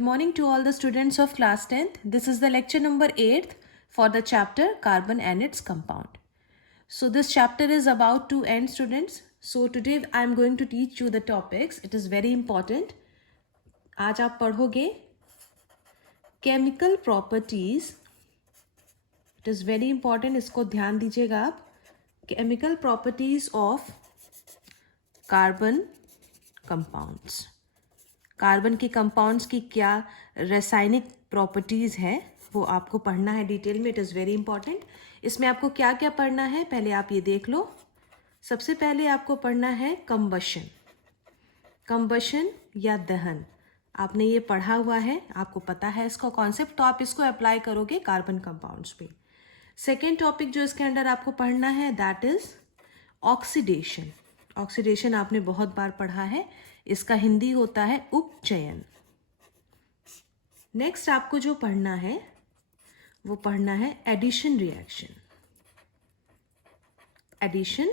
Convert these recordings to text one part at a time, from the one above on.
Good morning to all the students of class 10th. This is the lecture number 8th for the chapter Carbon and its compound. So this chapter is about to end, students. So today I am going to teach you the topics. It is very important. आज आप पढ़ोगे chemical properties. It is very important. इसको ध्यान दीजिएगा आप. Chemical properties of carbon compounds. Carbon के compounds की क्या रासायनिक प्रॉपर्टीज़ है वो आपको पढ़ना है डिटेल में. It is very important. इसमें आपको क्या क्या पढ़ना है पहले आप ये देख लो. सबसे पहले आपको पढ़ना है कंबशन. कंबशन या दहन आपने ये पढ़ा हुआ है, आपको पता है इसका कॉन्सेप्ट, तो आप इसको अप्लाई करोगे कार्बन कंपाउंड्स पे. सेकेंड टॉपिक जो इसके अंदर आपको पढ़ना है दैट इज़ ऑक्सीडेशन. ऑक्सीडेशन आपने बहुत बार पढ़ा है, इसका हिंदी होता है उपचयन. नेक्स्ट आपको जो पढ़ना है वो पढ़ना है एडिशन रिएक्शन. एडिशन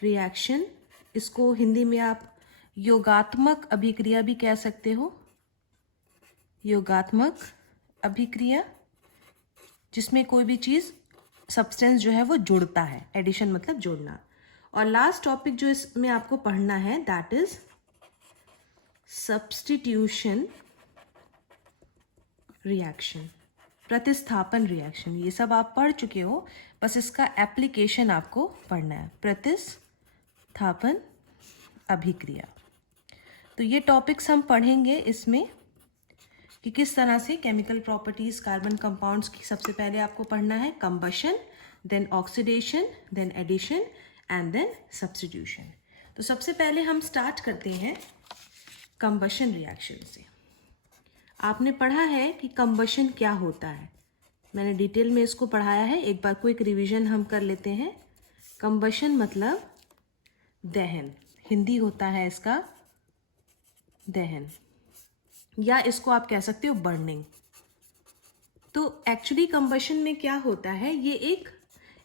रिएक्शन, इसको हिंदी में आप योगात्मक अभिक्रिया भी कह सकते हो. योगात्मक अभिक्रिया जिसमें कोई भी चीज़ सब्सटेंस जो है वो जुड़ता है. एडिशन मतलब जोड़ना. और लास्ट टॉपिक जो इसमें आपको पढ़ना है दैट इज सब्स्टिट्यूशन रिएक्शन, प्रतिस्थापन रिएक्शन. ये सब आप पढ़ चुके हो, बस इसका एप्लीकेशन आपको पढ़ना है. प्रतिस्थापन अभिक्रिया. तो ये टॉपिक्स हम पढ़ेंगे इसमें कि किस तरह से केमिकल प्रॉपर्टीज कार्बन कंपाउंड्स की. सबसे पहले आपको पढ़ना है combustion, then oxidation, then addition and then substitution. तो सबसे पहले हम स्टार्ट करते हैं कंबशन रिएक्शन से. आपने पढ़ा है कि कंबशन क्या होता है, मैंने डिटेल में इसको पढ़ाया है. एक बार क्विक रिवीजन हम कर लेते हैं. कंबशन मतलब दहन, हिंदी होता है इसका दहन, या इसको आप कह सकते हो बर्निंग. तो एक्चुअली कंबशन में क्या होता है, ये एक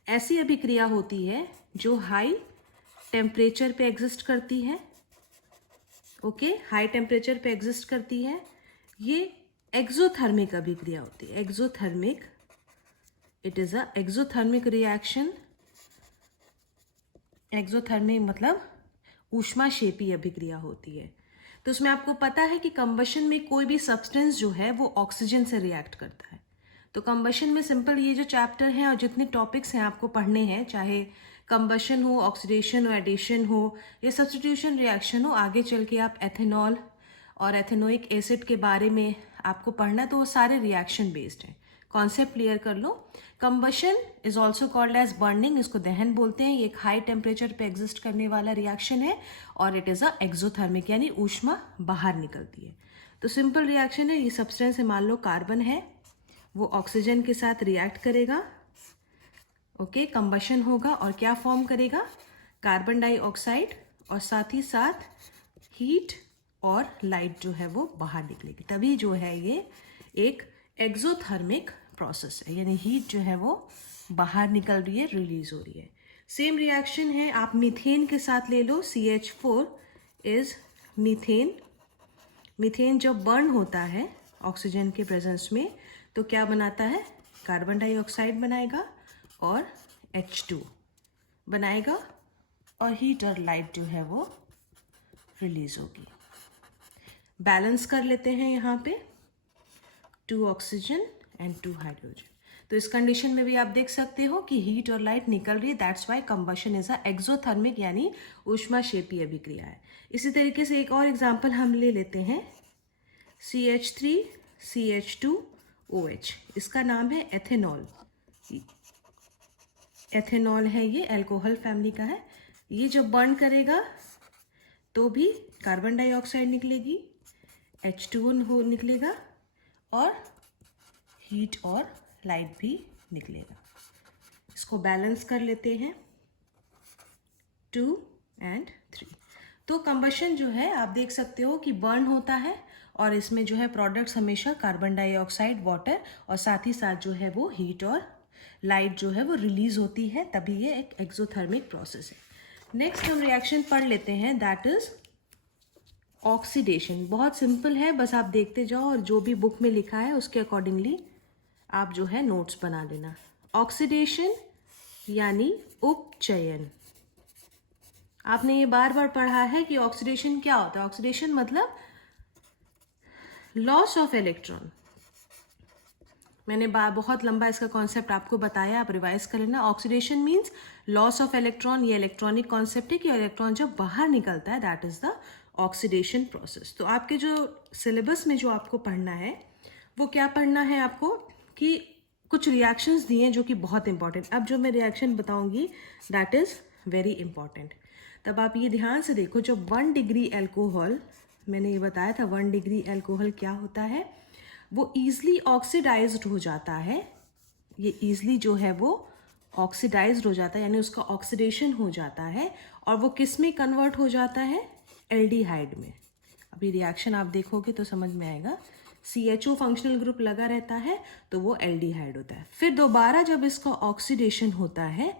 ऐसी अभिक्रिया होती है जो हाई टेम्परेचर पे एग्जिस्ट करती है. ओके, हाई टेम्परेचर पे एग्जिस्ट करती है. ये एक्सोथर्मिक अभिक्रिया होती है. Exothermic, it is a exothermic reaction. Exothermic मतलब ऊष्माक्षेपी अभिक्रिया होती है. तो उसमें आपको पता है कि कंबशन में कोई भी सब्सटेंस जो है वो ऑक्सीजन से रिएक्ट करता है. तो कंबशन में सिंपल ये जो चैप्टर हैं और जितने टॉपिक्स हैं आपको पढ़ने हैं, चाहे कंबशन हो, ऑक्सीडेशन हो, एडिशन हो या सब्स्टिट्यूशन रिएक्शन हो, आगे चल के आप एथेनॉल और एथेनोइक एसिड के बारे में आपको पढ़ना, तो वो सारे रिएक्शन बेस्ड हैं. कॉन्सेप्ट क्लियर कर लो. Combustion is also called as burning, इसको दहन बोलते हैं. ये एक हाई टेम्परेचर पे एग्जिस्ट करने वाला रिएक्शन है और इट इज़ अ एक्सोथर्मिक, यानी ऊष्मा बाहर निकलती है. तो सिंपल रिएक्शन है. ये सब्सटेंस है, मान लो कार्बन है, वो ऑक्सीजन के साथ रिएक्ट करेगा. ओके, कंबशन होगा और क्या फॉर्म करेगा, कार्बन डाइऑक्साइड, और साथ ही साथ हीट और लाइट जो है वो बाहर निकलेगी. तभी जो है ये एक एक्सोथर्मिक प्रोसेस है, यानी हीट जो है वो बाहर निकल रही है, रिलीज हो रही है. सेम रिएक्शन है आप मीथेन के साथ ले लो. CH4 is methane. मीथेन जब बर्न होता है ऑक्सीजन के प्रेजेंस में तो क्या बनाता है, कार्बन डाइऑक्साइड बनाएगा और H2 बनाएगा और हीट और लाइट जो है वो रिलीज होगी. बैलेंस कर लेते हैं यहाँ पे 2 ऑक्सीजन एंड 2 हाइड्रोजन. तो इस कंडीशन में भी आप देख सकते हो कि हीट और लाइट निकल रही है. That's why combustion is a exothermic, यानी ऊष्माक्षेपी अभिक्रिया है. इसी तरीके से एक और एग्जांपल हम ले लेते हैं. CH3 CH2OH, इसका नाम है एथेनॉल. एथेनॉल है, ये अल्कोहल फैमिली का है. ये जब बर्न करेगा तो भी कार्बन डाइऑक्साइड निकलेगी, H2O हो निकलेगा और हीट और लाइट भी निकलेगा. इसको बैलेंस कर लेते हैं 2 and 3. तो कंबशन जो है आप देख सकते हो कि बर्न होता है और इसमें जो है प्रोडक्ट्स हमेशा कार्बन डाइऑक्साइड, वाटर और साथ ही साथ जो है वो हीट और लाइट जो है वो रिलीज होती है. तभी ये एक एक्सोथर्मिक प्रोसेस है. नेक्स्ट हम रिएक्शन पढ़ लेते हैं दैट इज ऑक्सीडेशन बहुत सिंपल है, बस आप देखते जाओ और जो भी बुक में लिखा है उसके अकॉर्डिंगली आप जो है नोट्स बना लेना। ऑक्सीडेशन यानी उपचयन। आपने ये बार बार पढ़ा है कि ऑक्सीडेशन क्या होता है। ऑक्सीडेशन मतलब लॉस ऑफ इलेक्ट्रॉन। मैंने बहुत लंबा इसका कॉन्सेप्ट आपको बताया, आप रिवाइज कर लेना। Oxidation means loss of electron. ये इलेक्ट्रॉनिक कॉन्सेप्ट है कि इलेक्ट्रॉन जब बाहर निकलता है, that is the oxidation process. तो आपके जो सिलेबस में जो आपको पढ़ना है वो क्या पढ़ना है आपको कि कुछ रिएक्शंस दिए जो कि बहुत इंपॉर्टेंट। अब जो मैं रिएक्शन बताऊंगी दैट इज वेरी इंपॉर्टेंट। तब आप ये ध्यान से देखो, जब 1 डिग्री एल्कोहल, मैंने ये बताया था 1 डिग्री एल्कोहल क्या होता है, वो ईजिली ऑक्सीडाइज्ड हो जाता है। ये ईजिली जो है वो ऑक्सीडाइज्ड हो जाता है, यानी उसका ऑक्सीडेशन हो जाता है और वो किस में कन्वर्ट हो जाता है, एल्डिहाइड में। अभी रिएक्शन आप देखोगे तो समझ में आएगा। CHO फंक्शनल ग्रुप लगा रहता है तो वो एल्डिहाइड होता है। फिर दोबारा जब इसका ऑक्सीडेशन होता है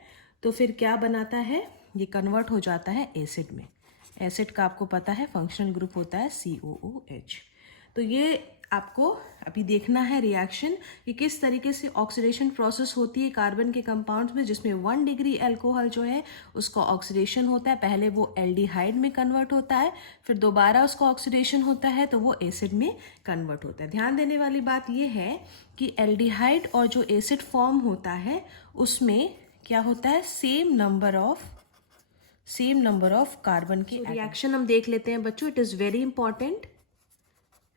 तो फिर क्या बनाता है, ये कन्वर्ट हो जाता है एसिड में। एसिड का आपको पता है फंक्शनल ग्रुप होता है COOH। तो ये आपको अभी देखना है रिएक्शन कि किस तरीके से ऑक्सीडेशन प्रोसेस होती है कार्बन के कंपाउंड्स में, जिसमें 1 डिग्री एल्कोहल जो है उसका ऑक्सीडेशन होता है। पहले वो एल्डिहाइड में कन्वर्ट होता है, फिर दोबारा उसका ऑक्सीडेशन होता है तो वो एसिड में कन्वर्ट होता है। ध्यान देने वाली बात ये है कि एल्डिहाइड और जो एसिड फॉर्म होता है उसमें क्या होता है, सेम नंबर ऑफ कार्बन के रिएक्शन हम देख लेते हैं बच्चों। It is very important.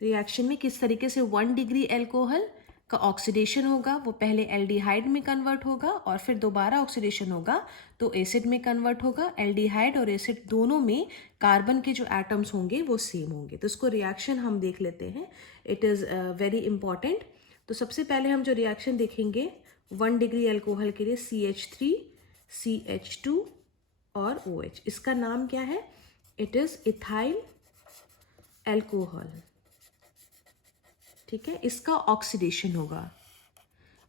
Reaction में किस तरीके से 1 डिग्री एल्कोहल का ऑक्सीडेशन होगा, वो पहले एल्डिहाइड में कन्वर्ट होगा और फिर दोबारा ऑक्सीडेशन होगा तो एसिड में कन्वर्ट होगा। एल्डिहाइड और एसिड दोनों में कार्बन के जो एटम्स होंगे वो सेम होंगे। तो इसको रिएक्शन हम देख लेते हैं। It is very important. तो सबसे पहले हम जो रिएक्शन देखेंगे 1 डिग्री एल्कोहल के लिए CH3 CH2 और OH, इसका नाम क्या है, इट इज़ इथाइल एल्कोहल। ठीक है, इसका ऑक्सीडेशन होगा।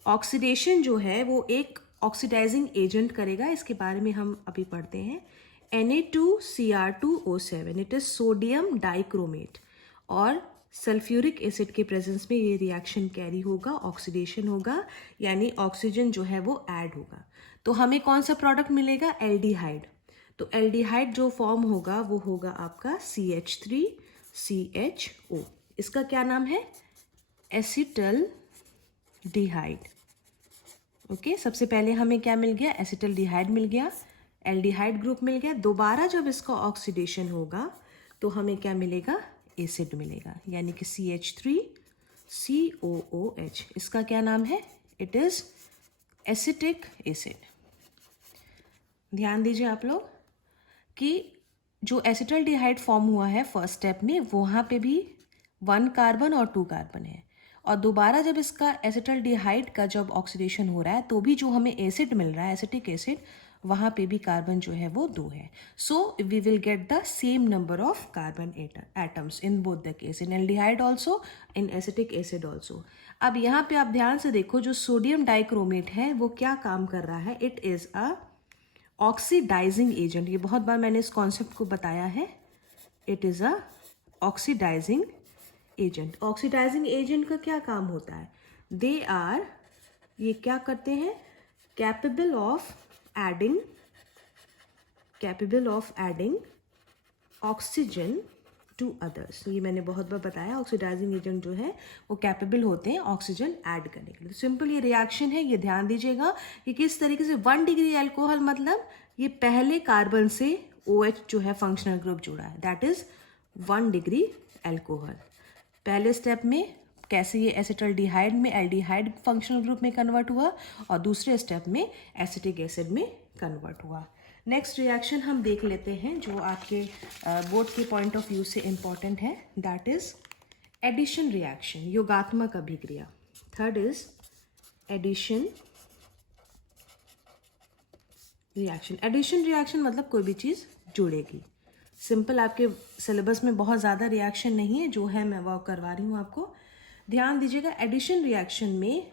ऑक्सीडेशन जो है वो एक ऑक्सीडाइजिंग एजेंट करेगा, इसके बारे में हम अभी पढ़ते हैं। Na2Cr2O7, it is sodium dichromate, और सल्फ्यूरिक एसिड के प्रेजेंस में ये रिएक्शन कैरी होगा, ऑक्सीडेशन होगा, यानी ऑक्सीजन जो है वो ऐड होगा। तो हमें कौन सा प्रोडक्ट मिलेगा, एल्डिहाइड। तो एल्डिहाइड जो फॉर्म होगा वो होगा आपका CH3CHO। इसका क्या नाम है, एसिटल्डिहाइड। ओके, सबसे पहले हमें क्या मिल गया, एसिटल्डिहाइड मिल गया, एल्डिहाइड ग्रुप मिल गया। दोबारा जब इसका ऑक्सीडेशन होगा तो हमें क्या मिलेगा, एसिड मिलेगा, यानी कि CH3COOH। इसका क्या नाम है, इट इज एसिटिक एसिड। ध्यान दीजिए आप लोग कि जो एसिटल्डिहाइड फॉर्म हुआ है फर्स्ट स्टेप में, वहाँ पे भी 1 कार्बन और 2 कार्बन है, और दोबारा जब इसका एसिटल्डिहाइड का जब ऑक्सीडेशन हो रहा है तो भी जो हमें एसिड मिल रहा है, एसिटिक एसिड, वहाँ पे भी कार्बन जो है वो 2 है। So we will get the same number of carbon atoms in both the case, in aldehyde also, in acetic acid also. अब यहाँ पे आप ध्यान से देखो, जो सोडियम डाइक्रोमेट है वो क्या काम कर रहा है, it is a oxidising agent. ये बहुत बार मैंने इस कॉन्सेप्ट को बताया है, it is a oxidising agent. Oxidising agent का क्या काम होता है, दे आर, ये क्या करते हैं, capable of adding oxygen to others. ये मैंने बहुत बार बताया, ऑक्सीडाइजिंग एजेंट जो है वो कैपेबल होते हैं ऑक्सीजन ऐड करने के लिए। तो सिंपल ये रिएक्शन है, ये ध्यान दीजिएगा कि किस तरीके से 1 डिग्री एल्कोहल मतलब ये पहले कार्बन से OH जो है फंक्शनल ग्रुप जुड़ा है, दैट इज 1 डिग्री एल्कोहल। पहले स्टेप में कैसे ये एसिटल्डिहाइड में एल्डिहाइड फंक्शनल ग्रुप में कन्वर्ट हुआ, और दूसरे स्टेप में एसिटिक एसिड में कन्वर्ट हुआ। नेक्स्ट रिएक्शन हम देख लेते हैं जो आपके बोर्ड के पॉइंट ऑफ व्यू से इम्पॉर्टेंट है, दैट इज एडिशन रिएक्शन, योगात्मक अभिक्रिया। Third is addition reaction. Addition reaction मतलब कोई भी चीज़ जुड़ेगी। सिंपल, आपके सिलेबस में बहुत ज़्यादा रिएक्शन नहीं है, जो है मैं वो करवा रही हूँ आपको। ध्यान दीजिएगा, एडिशन रिएक्शन में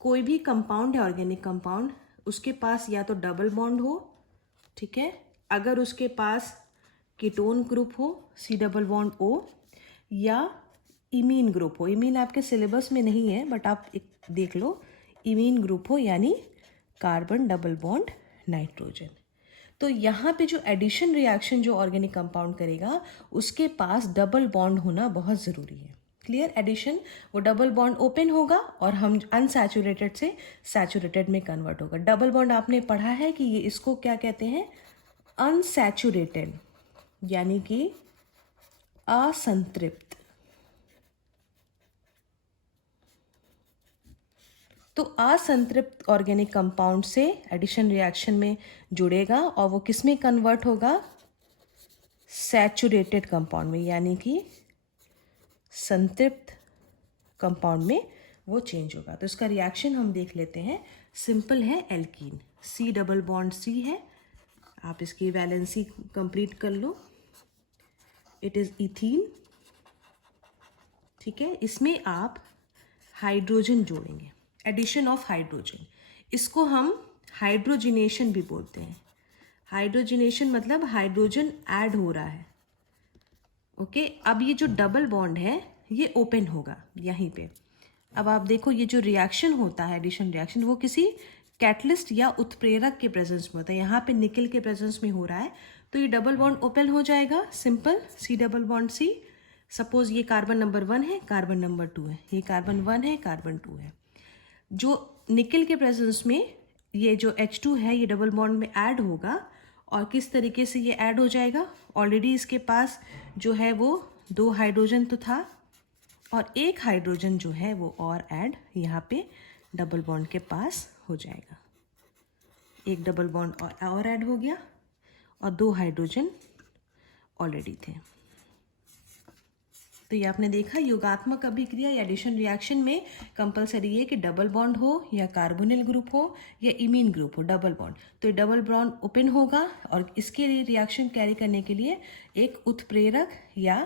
कोई भी कंपाउंड है, ऑर्गेनिक कंपाउंड, उसके पास या तो डबल बॉन्ड हो, ठीक है, अगर उसके पास कीटोन ग्रुप हो C डबल बॉन्ड O, या इमीन ग्रुप हो। इमीन आपके सिलेबस में नहीं है बट आप एक देख लो, इमीन ग्रुप हो यानी कार्बन डबल बॉन्ड नाइट्रोजन। तो यहाँ पे जो एडिशन रिएक्शन जो ऑर्गेनिक कंपाउंड करेगा उसके पास डबल बॉन्ड होना बहुत ज़रूरी है। क्लियर? एडिशन वो डबल बॉन्ड ओपन होगा और हम अनसैचुरेटेड से सैचुरेटेड में कन्वर्ट होगा। डबल बॉन्ड आपने पढ़ा है कि ये इसको क्या कहते हैं? अनसैचुरेटेड यानी कि असंतृप्त। तो असंतृप्त ऑर्गेनिक कंपाउंड से एडिशन रिएक्शन में जुड़ेगा और वो किस में कन्वर्ट होगा? सैचुरेटेड कंपाउंड में, यानी कि संतृप्त कंपाउंड में वो चेंज होगा। तो इसका रिएक्शन हम देख लेते हैं। सिंपल है, alkene, C double bond C है। आप इसकी वैलेंसी कंप्लीट कर लो। It is ethene. ठीक है, इसमें आप हाइड्रोजन जोड़ेंगे, एडिशन ऑफ हाइड्रोजन। इसको हम हाइड्रोजिनेशन भी बोलते हैं। हाइड्रोजिनेशन मतलब हाइड्रोजन ऐड हो रहा है। ओके, अब ये जो डबल बॉन्ड है ये ओपन होगा यहीं पे। अब आप देखो ये जो रिएक्शन होता है एडिशन रिएक्शन, वो किसी कैटलिस्ट या उत्प्रेरक के प्रेजेंस में होता है। यहाँ पे निकल के प्रेजेंस में हो रहा है तो ये डबल बॉन्ड ओपन हो जाएगा। Simple, C double bond C। Suppose ये कार्बन नंबर 1 है, कार्बन नंबर 2 है, ये कार्बन 1 है, कार्बन 2 है। जो निकल के प्रेजेंस में ये जो H2 है ये डबल बॉन्ड में ऐड होगा। और किस तरीके से ये ऐड हो जाएगा? ऑलरेडी इसके पास जो है वो 2 हाइड्रोजन तो था और 1 हाइड्रोजन जो है वो और ऐड यहाँ पे डबल बॉन्ड के पास हो जाएगा। एक डबल बॉन्ड और ऐड हो गया और 2 हाइड्रोजन ऑलरेडी थे। तो ये आपने देखा, योगात्मक अभिक्रिया या एडिशन रिएक्शन में कंपलसरी है कि डबल बॉन्ड हो या कार्बोनिल ग्रुप हो या इमीन ग्रुप हो, डबल बॉन्ड। तो ये डबल बॉन्ड ओपन होगा और इसके लिए रिएक्शन कैरी करने के लिए एक उत्प्रेरक या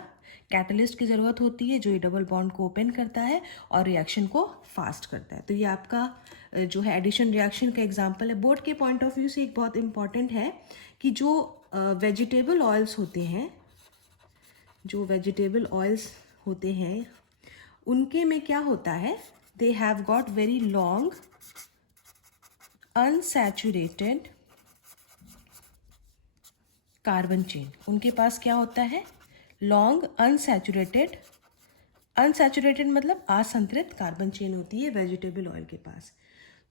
कैटलिस्ट की ज़रूरत होती है जो ये डबल बॉन्ड को ओपन करता है और रिएक्शन को फास्ट करता है। तो ये आपका जो है एडिशन रिएक्शन का एग्जाम्पल है। बोर्ड के पॉइंट ऑफ व्यू से एक बहुत इंपॉर्टेंट है कि जो वेजिटेबल ऑयल्स होते हैं, जो वेजिटेबल ऑयल्स होते हैं उनके में क्या होता है? They have got very long unsaturated carbon chain. उनके पास क्या होता है? लॉन्ग अनसैचुरेटेड, अनसैचुरेटेड मतलब असंतृप्त कार्बन चेन होती है वेजिटेबल ऑयल के पास।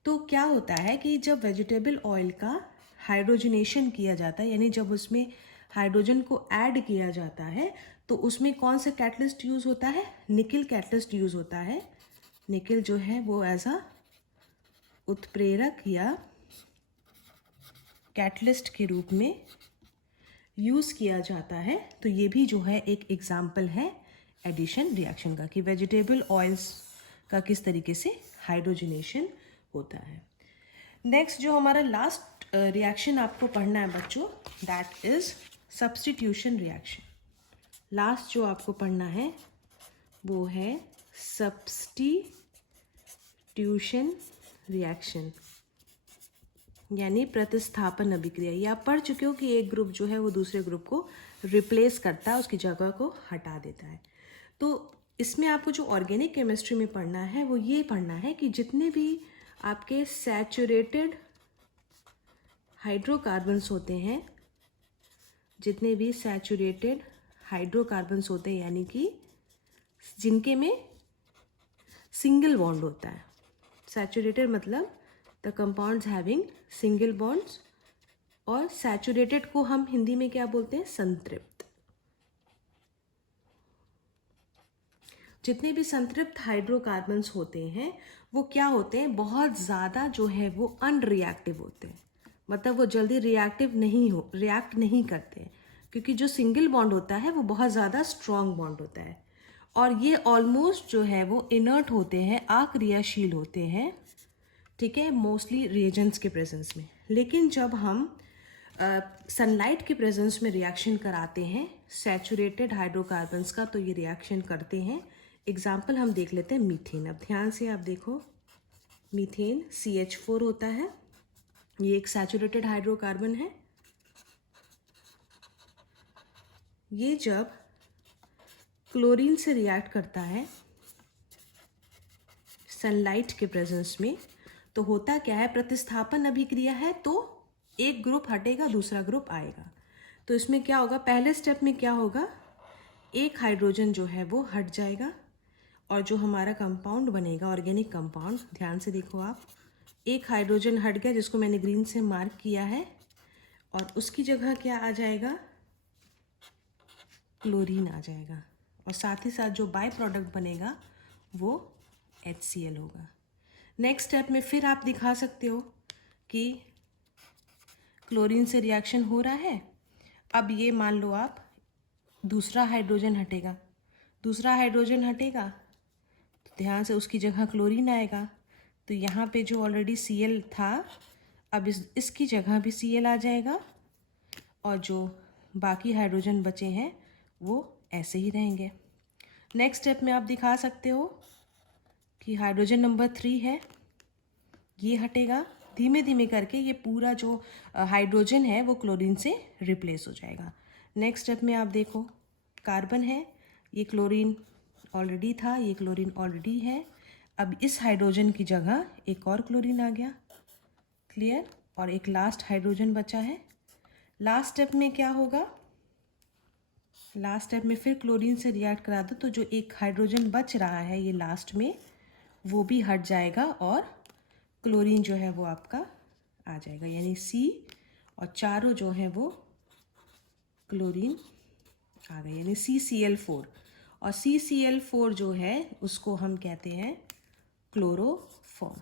तो क्या होता है कि जब वेजिटेबल ऑयल का हाइड्रोजनेशन किया जाता है, यानी जब उसमें हाइड्रोजन को ऐड किया जाता है, तो उसमें कौन सा कैटलिस्ट यूज़ होता है? निकिल कैटलिस्ट यूज़ होता है। निकिल जो है वो एज अ उत्प्रेरक या कैटलिस्ट के रूप में यूज़ किया जाता है। तो ये भी जो है एक एग्जाम्पल है एडिशन रिएक्शन का कि वेजिटेबल ऑयल्स का किस तरीके से हाइड्रोजनेशन होता है। नेक्स्ट जो हमारा लास्ट रिएक्शन आपको पढ़ना है बच्चों, that is substitution reaction. Last जो आपको पढ़ना है वो है सब्स्टिट्यूशन रिएक्शन यानी प्रतिस्थापन अभिक्रिया। ये आप पढ़ चुके हो कि एक ग्रुप जो है वो दूसरे ग्रुप को रिप्लेस करता है, उसकी जगह को हटा देता है। तो इसमें आपको जो ऑर्गेनिक केमिस्ट्री में पढ़ना है वो ये पढ़ना है कि जितने भी आपके सैचुरेटेड हाइड्रोकार्बन्स होते हैं, जितने भी सैचुरेटेड हाइड्रोकार्बन्स होते हैं यानी कि जिनके में सिंगल बॉन्ड होता है। सैचुरेटेड मतलब the compounds having single bonds, और सैचुरेटेड को हम हिंदी में क्या बोलते हैं? संतृप्त। जितने भी संतृप्त हाइड्रोकार्बन्स होते हैं वो क्या होते हैं? बहुत ज़्यादा जो है वो अनरिएक्टिव होते हैं, मतलब वो जल्दी रिएक्ट नहीं करते, क्योंकि जो सिंगल बॉन्ड होता है वो बहुत ज़्यादा स्ट्रॉन्ग बॉन्ड होता है और ये ऑलमोस्ट जो है वो इनर्ट होते हैं, अक्रियाशील होते हैं, ठीक है, मोस्टली रिएजेंट्स के प्रेजेंस में। लेकिन जब हम सनलाइट के प्रेजेंस में रिएक्शन कराते हैं सैचुरेटेड हाइड्रोकार्बन्स का, तो ये रिएक्शन करते हैं। एग्जाम्पल हम देख लेते हैं मीथेन। अब ध्यान से आप देखो, मीथेन CH4 होता है, ये एक सैचुरेटेड हाइड्रोकार्बन है। ये जब क्लोरीन से रिएक्ट करता है सनलाइट के प्रेजेंस में, तो होता क्या है, प्रतिस्थापन अभिक्रिया है तो एक ग्रुप हटेगा दूसरा ग्रुप आएगा। तो इसमें क्या होगा, पहले स्टेप में क्या होगा, एक हाइड्रोजन जो है वो हट जाएगा और जो हमारा कंपाउंड बनेगा ऑर्गेनिक कंपाउंड, ध्यान से देखो आप, एक हाइड्रोजन हट गया जिसको मैंने ग्रीन से मार्क किया है और उसकी जगह क्या आ जाएगा, क्लोरीन आ जाएगा और साथ ही साथ जो बाय प्रोडक्ट बनेगा वो HCl होगा। नेक्स्ट स्टेप में फिर आप दिखा सकते हो कि क्लोरीन से रिएक्शन हो रहा है। अब ये मान लो आप दूसरा हाइड्रोजन हटेगा, दूसरा हाइड्रोजन हटेगा तो ध्यान से उसकी जगह क्लोरीन आएगा। तो यहाँ पे जो ऑलरेडी Cl था अब इसकी जगह भी Cl आ जाएगा और जो बाकी हाइड्रोजन बचे हैं वो ऐसे ही रहेंगे। नेक्स्ट स्टेप में आप दिखा सकते हो कि हाइड्रोजन नंबर 3 है, ये हटेगा, धीमे धीमे करके ये पूरा जो हाइड्रोजन है वो क्लोरीन से रिप्लेस हो जाएगा। नेक्स्ट स्टेप में आप देखो, कार्बन है, ये क्लोरीन ऑलरेडी था, ये क्लोरीन ऑलरेडी है, अब इस हाइड्रोजन की जगह एक और क्लोरीन आ गया, क्लियर, और एक लास्ट हाइड्रोजन बचा है। लास्ट स्टेप में क्या होगा, लास्ट स्टेप में फिर क्लोरीन से रिएक्ट करा दो तो जो एक हाइड्रोजन बच रहा है ये लास्ट में वो भी हट जाएगा और क्लोरीन जो है वो आपका आ जाएगा, यानी C और चारों जो है वो क्लोरीन आ गए, यानी CCl4। और CCl4 जो है उसको हम कहते हैं क्लोरोफॉर्म।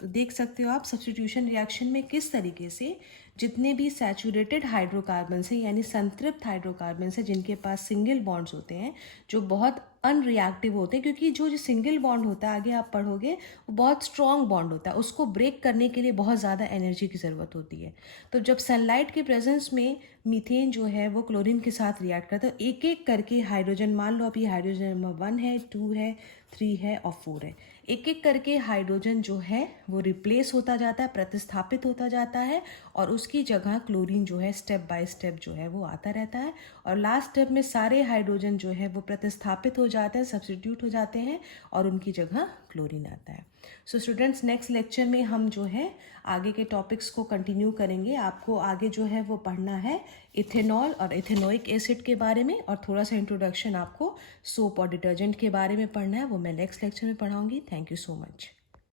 तो देख सकते हो आप सब्स्टिट्यूशन रिएक्शन में किस तरीके से जितने भी सैचुरेटेड हाइड्रोकार्बन हैं यानी संतृप्त हाइड्रोकार्बन हैं जिनके पास सिंगल बॉन्ड्स होते हैं, जो बहुत अनरिएक्टिव होते हैं, क्योंकि जो सिंगल बॉन्ड होता है आगे आप पढ़ोगे वो बहुत स्ट्रॉन्ग बॉन्ड होता है, उसको ब्रेक करने के लिए बहुत ज़्यादा एनर्जी की ज़रूरत होती है। तो जब सनलाइट के प्रेजेंस में मीथेन जो है वो क्लोरीन के साथ रिएक्ट करता है, तो एक एक करके हाइड्रोजन, मान लो अभी हाइड्रोजन नंबर 1 है, 2 है, 3 है और 4 है, एक एक करके हाइड्रोजन जो है वो रिप्लेस होता जाता है, प्रतिस्थापित होता जाता है और उसकी जगह क्लोरीन जो है स्टेप बाय स्टेप जो है वो आता रहता है और लास्ट स्टेप में सारे हाइड्रोजन जो है वो प्रतिस्थापित हो जाते हैं, सब्स्टिट्यूट हो जाते हैं और उनकी जगह क्लोरीन आता है। सो स्टूडेंट्स, नेक्स्ट लेक्चर में हम जो है आगे के टॉपिक्स को कंटिन्यू करेंगे। आपको आगे जो है वो पढ़ना है इथेनॉल और इथेनोइक एसिड के बारे में और थोड़ा सा इंट्रोडक्शन आपको सोप और डिटर्जेंट के बारे में पढ़ना है, वो मैं नेक्स्ट लेक्चर में पढ़ाऊंगी। Thank you so much.